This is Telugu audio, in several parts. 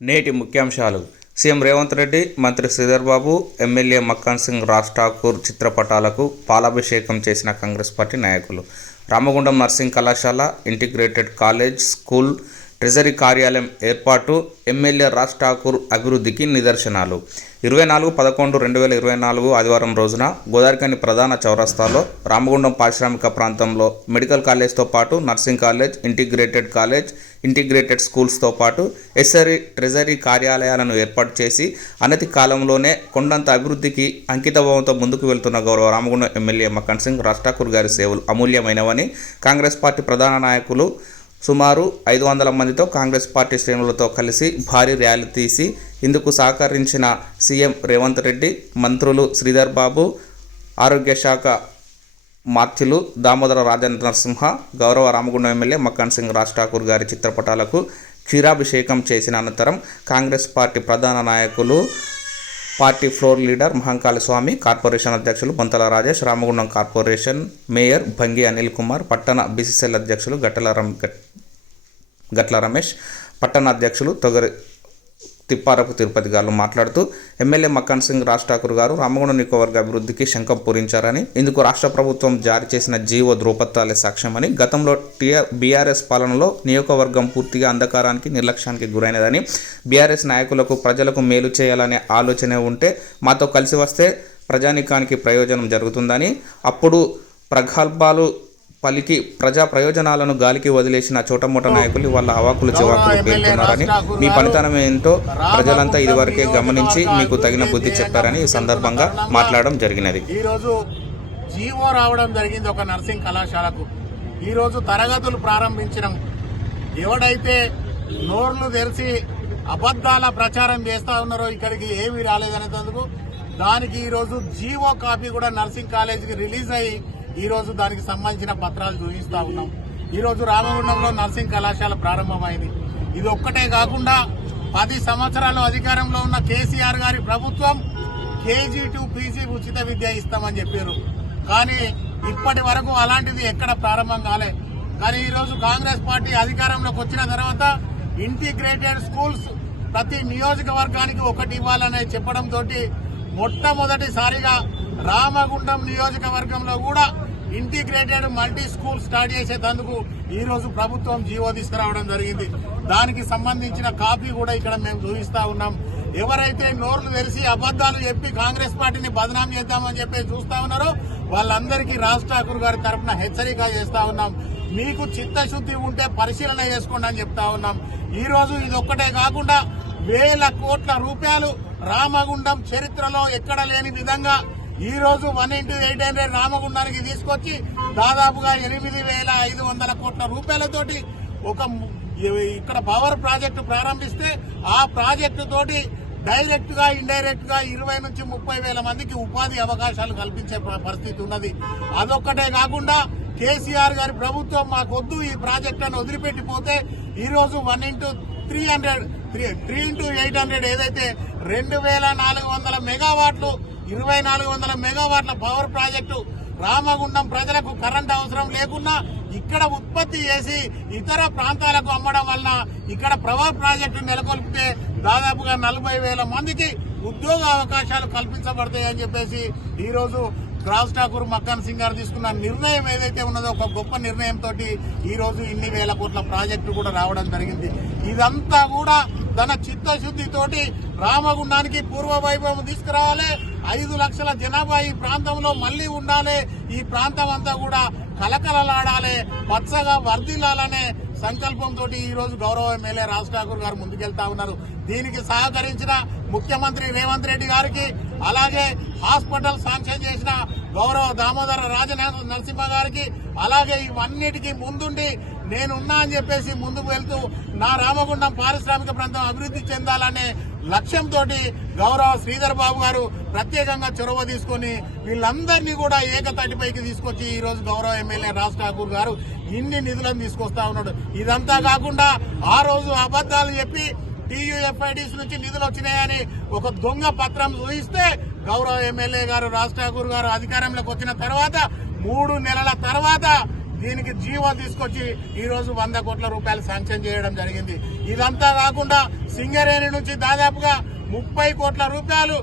నేటి ముఖ్యాంశాలు. సీఎం రేవంత్ రెడ్డి, మంత్రి శ్రీధర్ బాబు, ఎమ్మెల్యే మక్కన్ సింగ్ రాజ్ ఠాకూర్ చిత్రపటాలకు పాలాభిషేకం చేసిన కాంగ్రెస్ పార్టీ నాయకులు. రామగుండం నర్సింగ్ కళాశాల, ఇంటిగ్రేటెడ్ కాలేజ్, స్కూల్, ట్రెజరీ కార్యాలయం ఏర్పాటు ఎమ్మెల్యే రాజ్ ఠాకూర్ అభివృద్ధికి నిదర్శనాలు. 24/11/2024 ఆదివారం రోజున గోదావరిఖని ప్రధాన చౌరస్తాలో రామగుండం పారిశ్రామిక ప్రాంతంలో మెడికల్ కాలేజ్తో పాటు nursing college, integrated college, integrated స్కూల్స్తో పాటు ట్రెజరీ కార్యాలయాలను ఏర్పాటు చేసి అనతి కాలంలోనే కొండంత అభివృద్ధికి అంకితభావంతో ముందుకు వెళ్తున్న గౌరవ రామగుండం ఎమ్మెల్యే మక్కన్ సింగ్ రాజ్ ఠాకూర్ గారి సేవలు అమూల్యమైనవని కాంగ్రెస్ పార్టీ ప్రధాన నాయకులు సుమారు 500 మందితో కాంగ్రెస్ పార్టీ శ్రేణులతో కలిసి భారీ ర్యాలీ తీసి ఇందుకు సహకరించిన సీఎం రేవంత్ రెడ్డి, మంత్రులు శ్రీధర్ బాబు, ఆరోగ్య శాఖ మార్చిలు దామోదర రాజేంద్ర నరసింహ, గౌరవ రామగుండం ఎమ్మెల్యే మక్కన్ సింగ్ రాజ్ ఠాకూర్ గారి చిత్రపటాలకు క్షీరాభిషేకం చేసిన అనంతరం కాంగ్రెస్ పార్టీ ప్రధాన నాయకులు, పార్టీ ఫ్లోర్ లీడర్ మహంకాళి స్వామి, కార్పొరేషన్ అధ్యక్షులు బొంతల రాజేష్, రామగుండం కార్పొరేషన్ మేయర్ భంగి అనిల్ కుమార్, పట్టణ బీసీసీఎల్ అధ్యక్షులు గట్ల రమేష్, పట్టణ అధ్యక్షులు తొగరి తిప్పారపు తిరుపతి గారు మాట్లాడుతూ ఎమ్మెల్యే మక్కన్ సింగ్ రాజ్ ఠాకూర్ గారు రామగుండం నియోజకవర్గ అభివృద్ధికి శంఖం పూరించారని, ఇందుకు రాష్ట్ర ప్రభుత్వం జారీ చేసిన జీవో ధృవపత్రాలే సాక్ష్యమని, గతంలో బీఆర్ఎస్ పాలనలో నియోజకవర్గం పూర్తిగా అంధకారానికి, నిర్లక్ష్యానికి గురైనదని, బీఆర్ఎస్ నాయకులకు ప్రజలకు మేలు చేయాలనే ఆలోచన ఉంటే మాతో కలిసి వస్తే ప్రజానీకానికి ప్రయోజనం జరుగుతుందని, అప్పుడు ప్రగల్భాలు పలికి ప్రజా ప్రయోజనాలను గాలికి వదిలేసిన చోటమోట నాయకులు వాళ్ళ అవాకులు చివాకులు పేర్కొన్నారని, మీ పనితనం ఏంటో ప్రజలంతా ఇదివరకే గమనించి మీకు తగిన బుద్ధి చెప్పారని ఈ సందర్భంగా మాట్లాడడం జరిగినది. ఈరోజు జీవో రావడం జరిగింది ఒక నర్సింగ్ కళాశాలకు. ఈరోజు తరగతులు ప్రారంభించడం, ఎవడైతే నోర్లు తెరిచి అబద్ధాల ప్రచారం చేస్తా ఉన్నారో ఇక్కడికి ఏమీ రాలేదనేందుకు దానికి ఈరోజు జీవో కాపీ కూడా నర్సింగ్ కాలేజీకి రిలీజ్ అయ్యి ఈరోజు దానికి సంబంధించిన పత్రాలు చూపిస్తా ఉన్నాం. ఈరోజు రామగుండంలో నర్సింగ్ కళాశాల ప్రారంభమైంది. ఇది ఒక్కటే కాకుండా 10 సంవత్సరాలు అధికారంలో ఉన్న కేసీఆర్ గారి ప్రభుత్వం KG to PG ఉచిత విద్య ఇస్తామని చెప్పారు. కానీ ఇప్పటి వరకు అలాంటిది ఎక్కడ ప్రారంభం కాలే. కానీ ఈరోజు కాంగ్రెస్ పార్టీ అధికారంలోకి వచ్చిన తర్వాత ఇంటిగ్రేటెడ్ స్కూల్స్ ప్రతి నియోజకవర్గానికి ఒకటి ఇవ్వాలని చెప్పడంతో మొట్టమొదటిసారిగా రామగుండం నియోజకవర్గంలో కూడా ఇంటిగ్రేటెడ్ మల్టీ స్కూల్ స్టార్ట్ చేసేందుకు ఈ రోజు ప్రభుత్వం జీవో తీసుకురావడం జరిగింది. దానికి సంబంధించిన కాపీ కూడా ఇక్కడ మేము చూపిస్తా ఉన్నాం. ఎవరైతే నోర్లు తెరిచి అబద్దాలు చెప్పి కాంగ్రెస్ పార్టీని బదనాం చేద్దామని చెప్పి చూస్తా ఉన్నారో వాళ్ళందరికీ రాజ్ ఠాకూర్ గారి తరఫున హెచ్చరిక చేస్తా ఉన్నాం. మీకు చిత్తశుద్ధి ఉంటే పరిశీలన చేసుకోండి అని చెప్తా ఉన్నాం. ఈ రోజు ఇది ఒక్కటే కాకుండా వేల కోట్ల రూపాయలు రామగుండం చరిత్రలో ఎక్కడ లేని విధంగా ఈ రోజు 1x800 రామగుండానికి తీసుకొచ్చి దాదాపుగా 8,500 కోట్ల రూపాయలతోటి ఇక్కడ పవర్ ప్రాజెక్టు ప్రారంభిస్తే ఆ ప్రాజెక్టు తోటి డైరెక్ట్ గా ఇండైరెక్ట్ గా 20 నుంచి 30 వేల మందికి ఉపాధి అవకాశాలు కల్పించే పరిస్థితి ఉన్నది. అదొక్కటే కాకుండా కేసీఆర్ గారి ప్రభుత్వం మాకొద్దు ఈ ప్రాజెక్టులను వదిలిపెట్టిపోతే ఈ రోజు 3x800 ఏదైతే 2,400 మెగావాట్లు 2,400 మెగావాట్ల పవర్ ప్రాజెక్టు రామగుండం ప్రజలకు కరెంట్ అవసరం లేకున్నా ఇక్కడ ఉత్పత్తి చేసి ఇతర ప్రాంతాలకు అమ్మడం వలన ఇక్కడ పవర్ ప్రాజెక్టు నెలకొల్పితే దాదాపుగా 40,000 మందికి ఉద్యోగ అవకాశాలు కల్పించబడతాయని చెప్పేసి ఈ రోజు రాజ్ ఠాకూర్ మక్కన్ సింగ్ గారు తీసుకున్న నిర్ణయం ఏదైతే ఉన్నదో ఒక గొప్ప నిర్ణయంతో ఈ రోజు ఇన్ని వేల కోట్ల ప్రాజెక్టు కూడా రావడం జరిగింది. ఇదంతా కూడా తన చిత్తశుద్ధితోటి రామగుండానికి పూర్వ వైభవం తీసుకురావాలి, 5 లక్షల జనాభా ఈ ప్రాంతంలో మళ్లీ ఉండాలి, ఈ ప్రాంతం అంతా కూడా కలకలలాడాలి, పచ్చగా వర్ధిల్లాలనే సంకల్పంతో ఈ రోజు గౌరవ ఎమ్మెల్యే రాజ్ ఠాకూర్ గారు ముందుకెళ్తా ఉన్నారు. దీనికి సహకరించిన ముఖ్యమంత్రి రేవంత్ రెడ్డి గారికి, అలాగే హాస్పిటల్ శాంక్షన్ చేసిన గౌరవ దామోదర రాజేంద్ర నరసింహ గారికి, అలాగే ఇవన్నిటికీ ముందుండి నేనున్నా అని చెప్పేసి ముందుకు వెళ్తూ నా రామగుండం పారిశ్రామిక ప్రాంతం అభివృద్ధి చెందాలనే లక్ష్యంతో గౌరవ శ్రీధర్ బాబు గారు ప్రత్యేకంగా చొరవ తీసుకుని వీళ్ళందరినీ కూడా ఏకతాటిపైకి తీసుకొచ్చి ఈ రోజు గౌరవ ఎమ్మెల్యే రాజ్ ఠాకూర్ గారు ఇన్ని నిధులను తీసుకొస్తా ఉన్నాడు. ఇదంతా కాకుండా ఆ రోజు అబద్దాలు చెప్పి TUFIDs నుంచి నిధులు వచ్చినాయని ఒక దొంగ పత్రం చూపిస్తే గౌరవ ఎమ్మెల్యే గారు రాజ్ ఠాకూర్ గారు అధికారంలోకి వచ్చిన తర్వాత 3 నెలల తర్వాత దీనికి జీవో తీసుకొచ్చి ఈ రోజు 100 కోట్ల రూపాయలు శాంక్షన్ చేయడం జరిగింది. ఇదంతా కాకుండా సింగరేణి నుంచి దాదాపుగా 30 కోట్ల రూపాయలు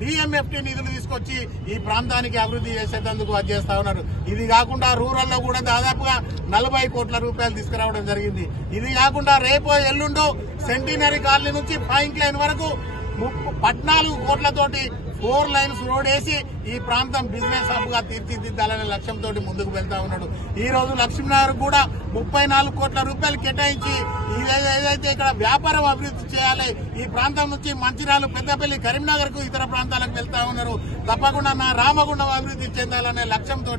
డిఎంఎఫ్టి నిధులు తీసుకొచ్చి ఈ ప్రాంతానికి అభివృద్ధి చేసేందుకు అది చేస్తా ఉన్నారు. ఇది కాకుండా రూరల్ లో కూడా దాదాపుగా 40 కోట్ల రూపాయలు తీసుకురావడం జరిగింది. ఇది కాకుండా రేపో ఎల్లుండో సెంటినరీ కాలనీ నుంచి పైంక్ లైన్ వరకు 14 కోట్లతోటి 4 లైన్స్ రోడ్ వేసి ఈ ప్రాంతం బిజినెస్ హబ్ గా తీర్చిదిద్దాలనే లక్ష్యంతో ముందుకు వెళ్తా ఉన్నాడు. ఈ రోజు లక్ష్మీనగర్ కూడా 34 కోట్ల రూపాయలు కేటాయించి ఏదైతే ఇక్కడ వ్యాపారం అభివృద్ధి చేయాలి, ఈ ప్రాంతం నుంచి మంచిర్యాల, పెద్దపల్లి, కరీంనగర్ కు ఇతర ప్రాంతాలకు వెళ్తా ఉన్నారు. తప్పకుండా నా రామగుండం అభివృద్ధి చెందాలనే లక్ష్యంతో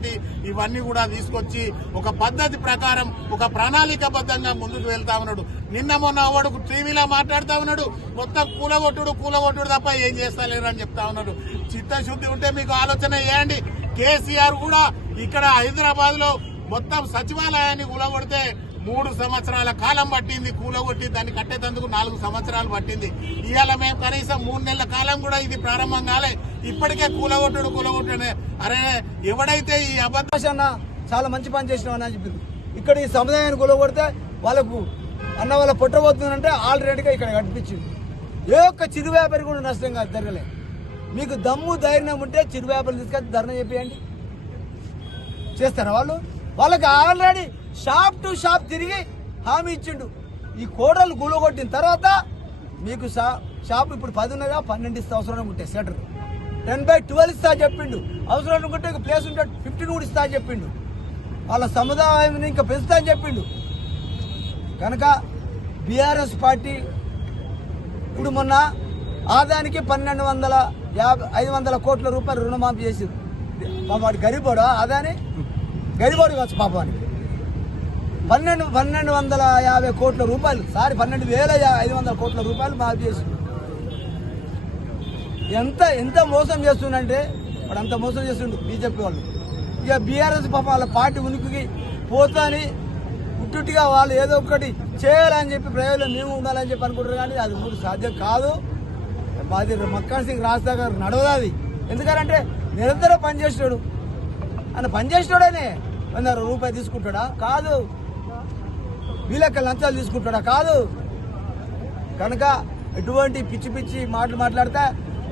ఇవన్నీ కూడా తీసుకొచ్చి ఒక పద్ధతి ప్రకారం ఒక ప్రణాళికబద్ధంగా ముందుకు వెళ్తా ఉన్నాడు. నిన్న మొన్న వాడు టీవీలో మాట్లాడుతా ఉన్నాడు, మొత్తం కూలగొట్టుడు తప్ప ఏం చేస్తలేరు అని చెప్తా ఉన్నాడు. చిత్తశుద్ధి ఉంటే మీకు ఆలోచన చేయండి. కేసీఆర్ కూడా ఇక్కడ హైదరాబాద్ లో మొత్తం సచివాలయాన్ని కూలగొడితే 3 సంవత్సరాల కాలం పట్టింది. కూలగొట్టి దాన్ని కట్టేందుకు 4 సంవత్సరాలు పట్టింది. ఇవాళ మేము కనీసం 3 నెలల కాలం కూడా ఇది ప్రారంభం కాలే, ఇప్పటికే కూలగొట్టుడు అరే ఎవడైతే ఈ అబద్ధాన్న చాలా మంచి పని చేసినామని అని చెప్పింది. ఇక్కడ ఈ సముదాయాన్ని కూలగొడితే వాళ్ళకు అన్న వాళ్ళ పుట్టబోతుందంటే ఆల్రెడీగా ఇక్కడ కనిపించింది. ఏ ఒక్క చిరు వ్యాపారి కూడా నష్టం కాదు, జరగలేదు. మీకు దమ్ము ధైర్యం ఉంటే చిరు వ్యాపారులు తీసుకొచ్చి ధర్నా చెప్పేయండి, చేస్తారా వాళ్ళు? వాళ్ళకి ఆల్రెడీ షాప్ టు షాప్ తిరిగి హామీ ఇచ్చిండు. ఈ కోడలు కూలగొట్టిన తర్వాత మీకు షాప్ ఇప్పుడు 10 ఉన్నదా 12 ఇస్తా, అవసరం ఉంటే సెటర్ 10/12 ఇస్తా చెప్పిండు. అవసరం అనుకుంటే ప్లేస్ ఉంటే 15 కూడా ఇస్తా చెప్పిండు. వాళ్ళ సముదాయం ఇంకా పెంచుతా అని చెప్పిండు. కనుక బీఆర్ఎస్ పార్టీ ఇప్పుడు మొన్న ఆదానికి 500 కోట్ల రూపాయలు రుణమాఫీ చేసింది. వాడు గరీబోడు, ఆదాని గరీబోడు కావచ్చు పాపానికి. 1250 కోట్ల రూపాయలు, 12,500 కోట్ల రూపాయలు మాఫీ చేసింది. ఎంత మోసం చేస్తుండంటే వాడు అంత మోసం చేస్తుండు బీజేపీ వాళ్ళు. ఇక బీఆర్ఎస్ పాపం వాళ్ళ పార్టీ ఉనికికి పోతాని ఉట్టుగా వాళ్ళు ఏదో ఒకటి చేయాలని చెప్పి ప్రజలు మేము ఉండాలని చెప్పి అనుకుంటారు. కానీ అది కూడా సాధ్యం కాదు. మాది మక్కన్ సింగ్ రాజ్ గారు నడవదు అది. ఎందుకంటే నిరంతరం పనిచేస్తాడు, ఆయన పనిచేస్తాడనే 100 రూపాయలు తీసుకుంటాడా? కాదు. వీళ్ళకి లంచాలు తీసుకుంటాడా? కాదు. కనుక ఎటువంటి పిచ్చి పిచ్చి మాటలు మాట్లాడితే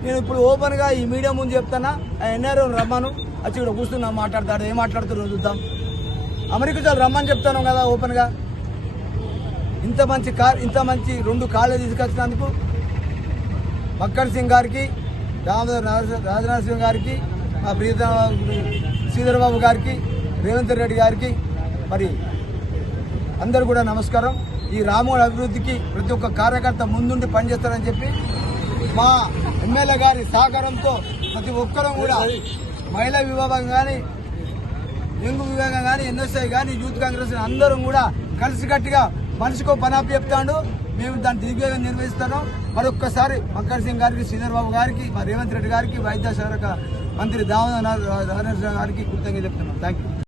నేను ఇప్పుడు ఓపెన్గా ఈ మీడియా ముందు చెప్తానా, ఎన్ఆర్ఓ రమ్మను వచ్చి ఇక్కడ కూర్చున్నా మాట్లాడతాడు. ఏం మాట్లాడుతారో చూద్దాం. అమెరికా రమ్మని చెప్తాను కదా ఓపెన్గా. ఇంత మంచి 2 కాలేజీ తీసుకొచ్చినందుకు మక్కన్ సింగ్ గారికి, రాజ్నాథ్ సింగ్ గారికి, మా ప్రియతమ శ్రీధర్ బాబు గారికి, రేవంత్ రెడ్డి గారికి, మరి అందరు కూడా నమస్కారం. ఈ రామోడ్ అభివృద్ధికి ప్రతి ఒక్క కార్యకర్త ముందుండి పనిచేస్తారని చెప్పి మా ఎమ్మెల్యే గారి సహకారంతో ప్రతి ఒక్కరం కూడా మహిళా విభాగం కానీ, యంగ్ విభాగం కానీ, ఎన్ఎస్ఐ కానీ, యూత్ కాంగ్రెస్ అందరం కూడా కలిసికట్టుగా మనిషికో పని చెప్తాడు. మేము దాన్ని దిగ్విజయం నిర్వహిస్తాను. మరొక్కసారి మక్కన్ సింగ్ గారికి, శ్రీధర్ బాబు గారికి, మా రేవంత్ రెడ్డి గారికి, వైద్య శాఖ మంత్రి దామోదర్ గారికి కృతజ్ఞతలు చెప్తున్నాం. Thank you.